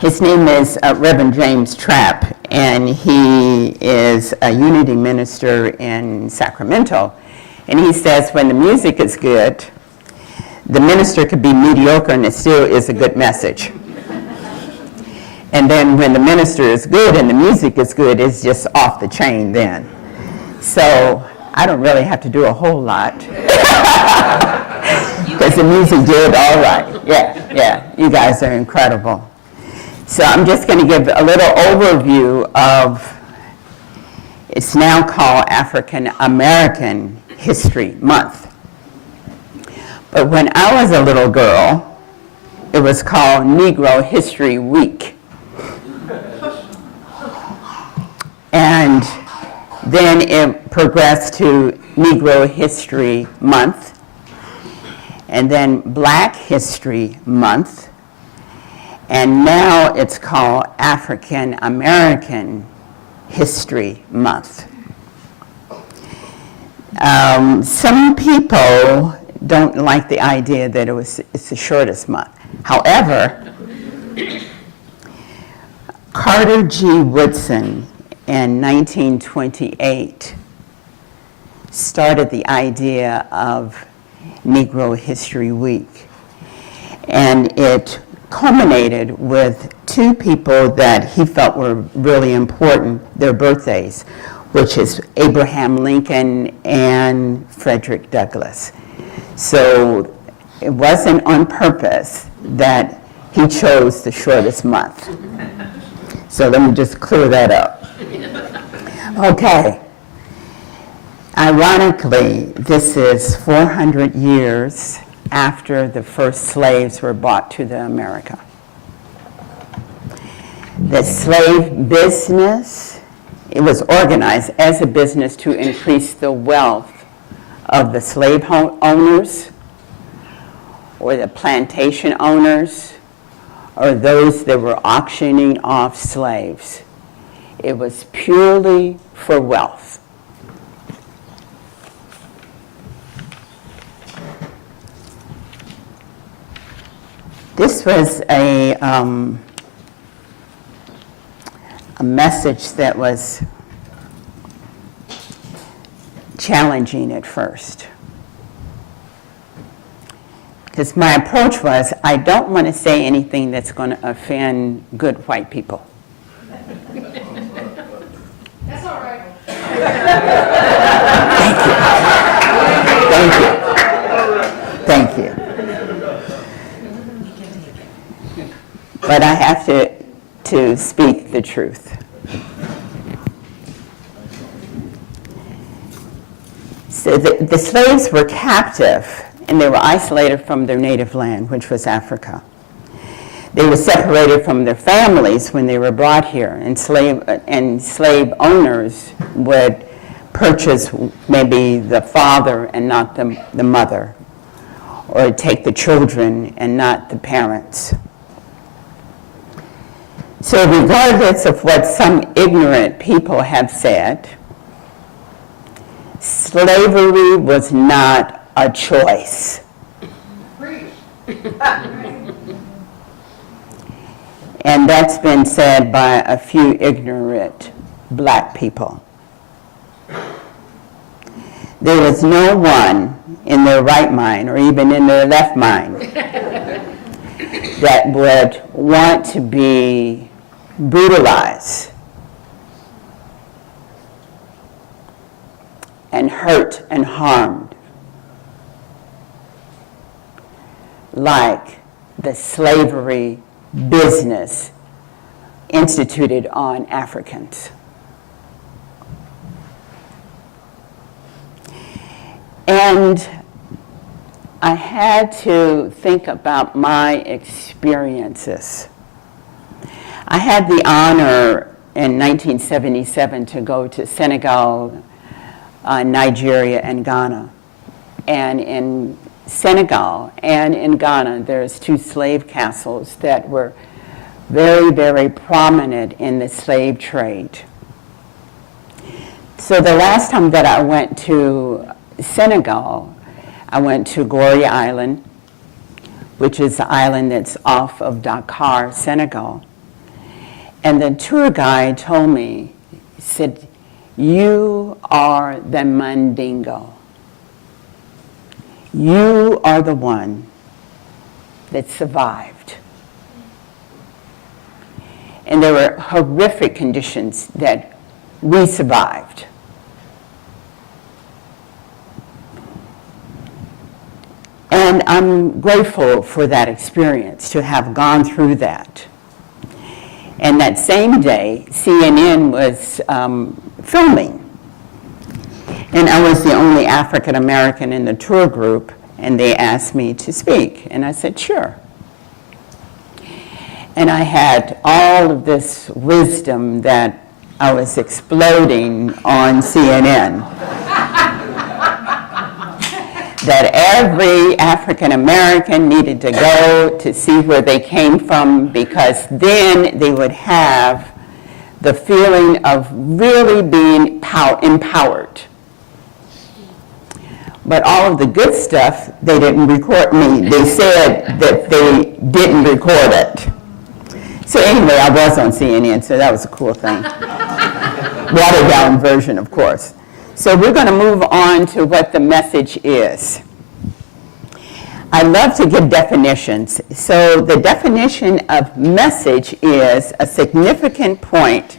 His name is Reverend James Trapp, and he is a unity minister in Sacramento. And he says when the music is good, the minister could be mediocre and it still is a good message. And then when the minister is good and the music is good, it's just off the chain then. So I don't really have to do a whole lot. Because the music did all right. Yeah, you guys are incredible. So I'm just going to give a little overview of, it's now called African American History Month. But when I was a little girl, it was called Negro History Week. And then it progressed to Negro History Month, and then Black History Month, and now it's called African American History Month. Some people don't like the idea that it's the shortest month. However, Carter G. Woodson in 1928 started the idea of Negro History Week, and it culminated with two people that he felt were really important, their birthdays, which is Abraham Lincoln and Frederick Douglass. So it wasn't on purpose that he chose the shortest month. So let me just clear that up. Okay. Ironically, this is 400 years after the first slaves were brought to America. The slave business, it was organized as a business to increase the wealth of the slave owners or the plantation owners or those that were auctioning off slaves. It was purely for wealth. This was a message that was challenging at first. Because my approach was, I don't want to say anything that's going to offend good white people. That's all right. Thank you. But I have to speak the truth. So the slaves were captive, and they were isolated from their native land, which was Africa. They were separated from their families when they were brought here, and slave owners would purchase maybe the father and not the mother, or take the children and not the parents. So regardless of what some ignorant people have said, slavery was not a choice. And that's been said by a few ignorant black people. There was no one in their right mind, or even in their left mind, that would want to be brutalized and hurt and harmed like the slavery business instituted on Africans. And I had to think about my experiences. I had the honor in 1977 to go to Senegal, Nigeria, and Ghana. And in Senegal and in Ghana, there's two slave castles that were very, very prominent in the slave trade. So the last time that I went to Senegal, I went to Gloria Island, which is the island that's off of Dakar, Senegal. And the tour guide told me, he said, "You are the Mandingo. You are the one that survived." And there were horrific conditions that we survived. And I'm grateful for that experience, to have gone through that. And that same day, CNN was filming. And I was the only African American in the tour group, and they asked me to speak. And I said, sure. And I had all of this wisdom that I was exploding on CNN. That every African American needed to go to see where they came from, because then they would have the feeling of really being empowered. But all of the good stuff, they didn't record me. They said that they didn't record it. So anyway, I was on CNN, so that was a cool thing. Watered down version, of course. So we're going to move on to what the message is. I love to give definitions. So the definition of message is a significant point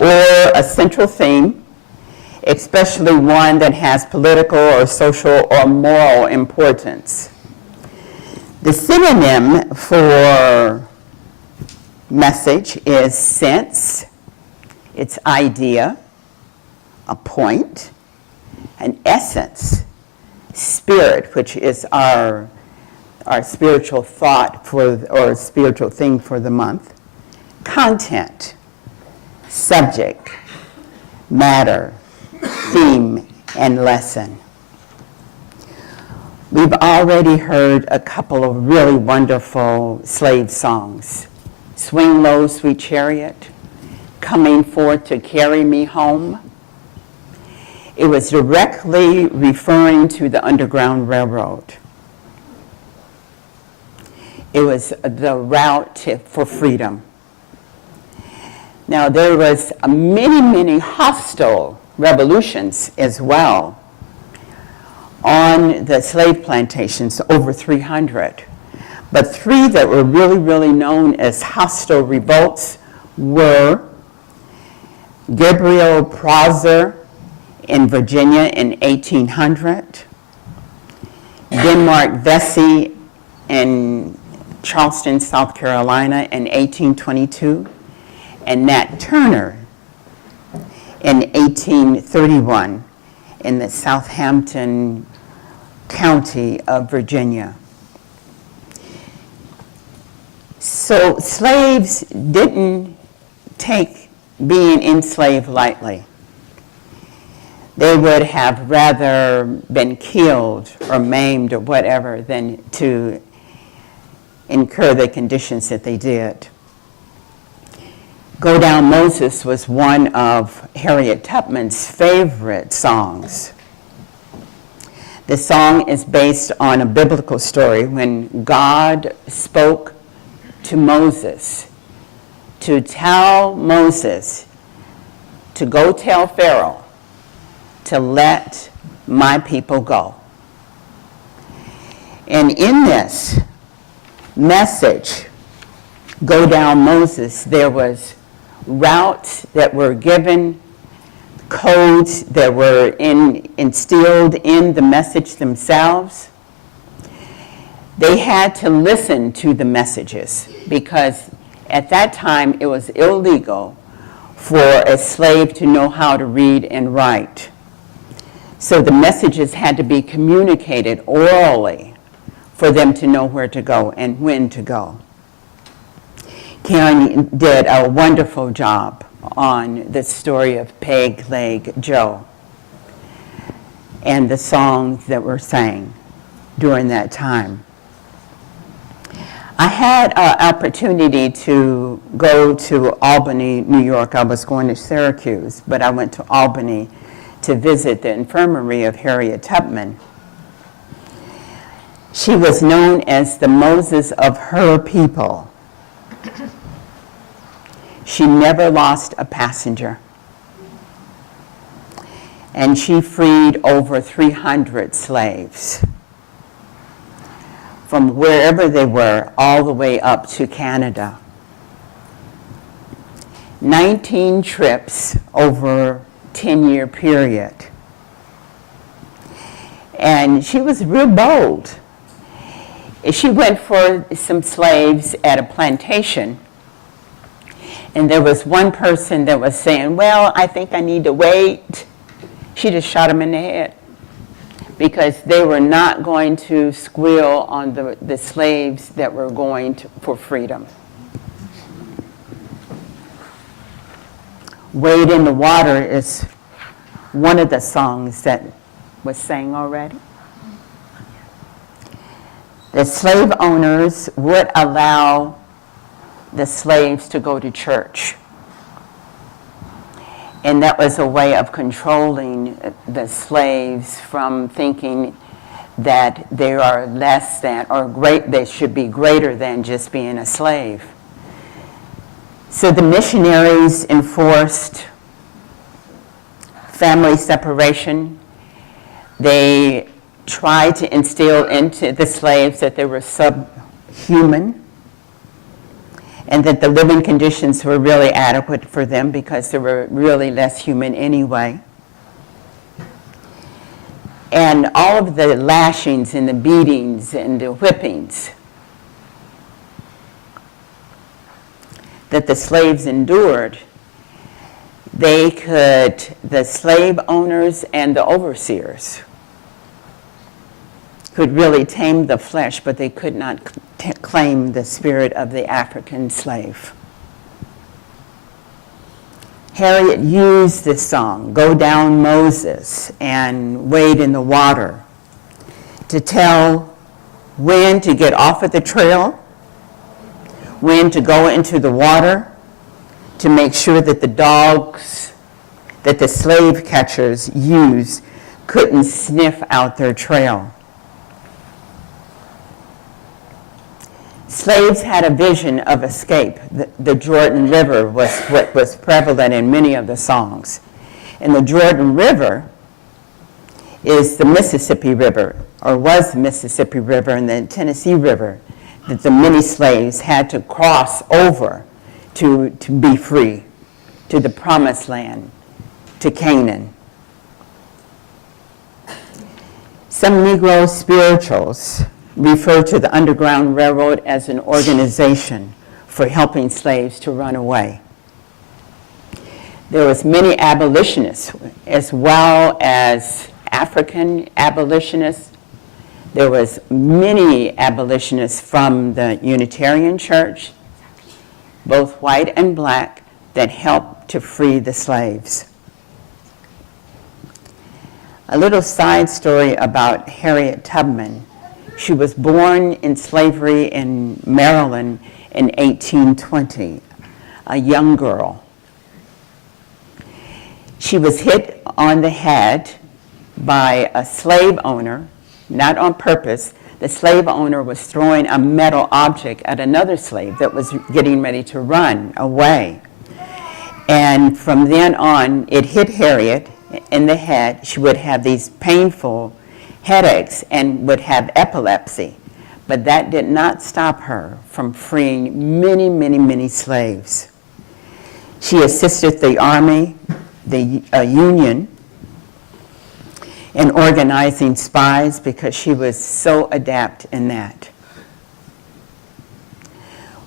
or a central theme, especially one that has political or social or moral importance. The synonym for message is sense, it's idea, a point, an essence, spirit, which is our spiritual thought or spiritual thing for the month, content, subject, matter, theme, and lesson. We've already heard a couple of really wonderful slave songs. Swing Low, Sweet Chariot, Coming Forth to Carry Me Home. It was directly referring to the Underground Railroad. It was the route for freedom. Now, there was many hostile revolutions as well on the slave plantations, over 300. But three that were really known as hostile revolts were Gabriel Prosser in Virginia in 1800, Denmark Vesey in Charleston, South Carolina in 1822, and Nat Turner in 1831 in the Southampton County of Virginia. So slaves didn't take being enslaved lightly. They would have rather been killed or maimed or whatever than to incur the conditions that they did. Go Down Moses was one of Harriet Tubman's favorite songs. The song is based on a biblical story when God spoke to Moses to tell Moses to go tell Pharaoh to let my people go. And in this message, Go Down Moses, there was routes that were given, codes that were instilled in the message themselves. They had to listen to the messages because at that time it was illegal for a slave to know how to read and write. So the messages had to be communicated orally for them to know where to go and when to go. Karen did a wonderful job on the story of Peg Leg Joe and the songs that were sang during that time. I had an opportunity to go to Albany, New York. I was going to Syracuse, but I went to Albany to visit the infirmary of Harriet Tubman. She was known as the Moses of her people. She never lost a passenger. And she freed over 300 slaves from wherever they were all the way up to Canada. 19 trips over a 10-year period. And she was real bold. She went for some slaves at a plantation, and there was one person that was saying, well, I think I need to wait. She just shot him in the head because they were not going to squeal on the slaves that were going for freedom. Wade in the Water is one of the songs that was sang already. The slave owners would allow the slaves to go to church. And that was a way of controlling the slaves from thinking that they are less than or they should be greater than just being a slave. So the missionaries enforced family separation. They tried to instill into the slaves that they were subhuman and that the living conditions were really adequate for them because they were really less human anyway. And all of the lashings and the beatings and the whippings that the slaves endured, the slave owners and the overseers could really tame the flesh, but they could not claim the spirit of the African slave. Harriet used this song, Go Down Moses and Wade in the Water, to tell when to get off of the trail, when to go into the water, to make sure that the dogs that the slave catchers used couldn't sniff out their trail. Slaves had a vision of escape. The Jordan River was what was prevalent in many of the songs. And the Jordan River is the Mississippi River, or was the Mississippi River and the Tennessee River that the many slaves had to cross over to be free, to the promised land, to Canaan. Some Negro spirituals refer to the Underground Railroad as an organization for helping slaves to run away. There was many abolitionists as well as African abolitionists. There was many abolitionists from the Unitarian Church, both white and black, that helped to free the slaves. A little side story about Harriet Tubman. She was born in slavery in Maryland in 1820, a young girl. She was hit on the head by a slave owner, not on purpose. The slave owner was throwing a metal object at another slave that was getting ready to run away. And from then on, it hit Harriet in the head. She would have these painful headaches and would have epilepsy. But that did not stop her from freeing many, many, many slaves. She assisted the Army, the Union, in organizing spies because she was so adept in that.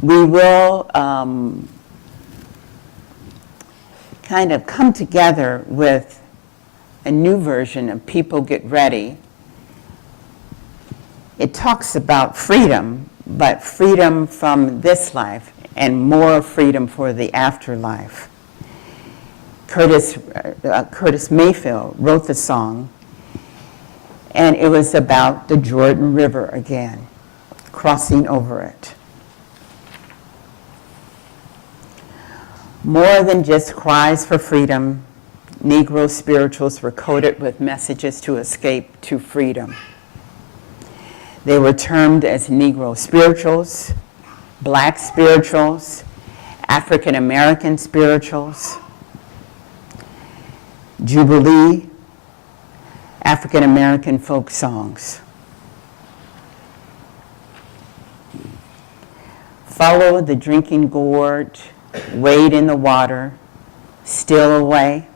We will kind of come together with a new version of People Get Ready. It talks about freedom, but freedom from this life and more freedom for the afterlife. Curtis Mayfield wrote the song, and it was about the Jordan River again, crossing over it. More than just cries for freedom, Negro spirituals were coated with messages to escape to freedom. They were termed as Negro spirituals, black spirituals, African American spirituals, Jubilee, African American folk songs. Follow the drinking gourd, wade in the water, steal away.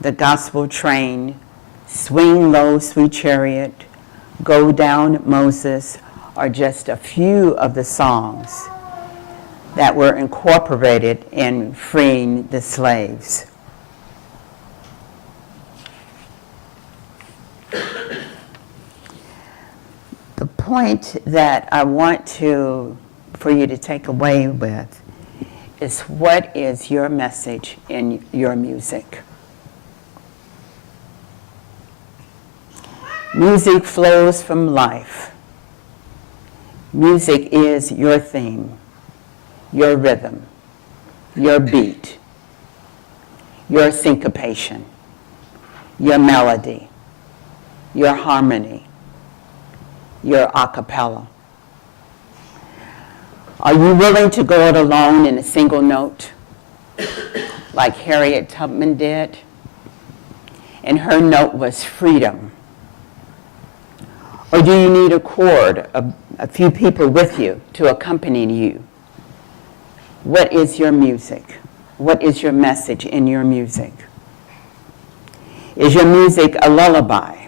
The gospel train, swing low, sweet chariot, go down, Moses, are just a few of the songs that were incorporated in freeing the slaves. The point that I want for you to take away with is, what is your message in your music? Music flows from life. Music is your theme, your rhythm, your beat, your syncopation, your melody, your harmony, your a cappella. Are you willing to go it alone in a single note, like Harriet Tubman did? And her note was freedom. Or do you need a chord, a few people with you to accompany you? What is your music? What is your message in your music? Is your music a lullaby,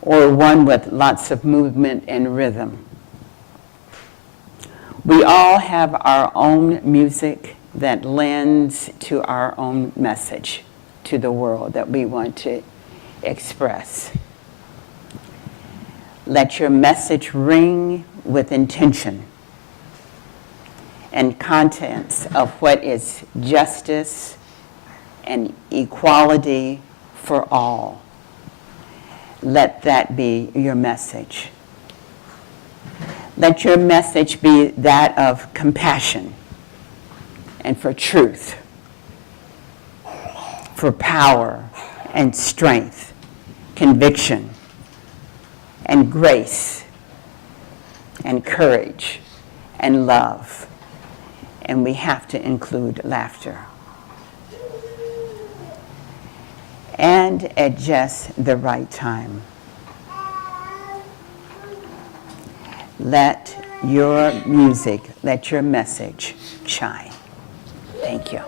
or one with lots of movement and rhythm? We all have our own music that lends to our own message to the world that we want to express. Let your message ring with intention and contents of what is justice and equality for all. Let that be your message. Let your message be that of compassion and for truth, for power and strength, conviction and grace and courage and love. And we have to include laughter. And at just the right time. Let your music, let your message shine. Thank you.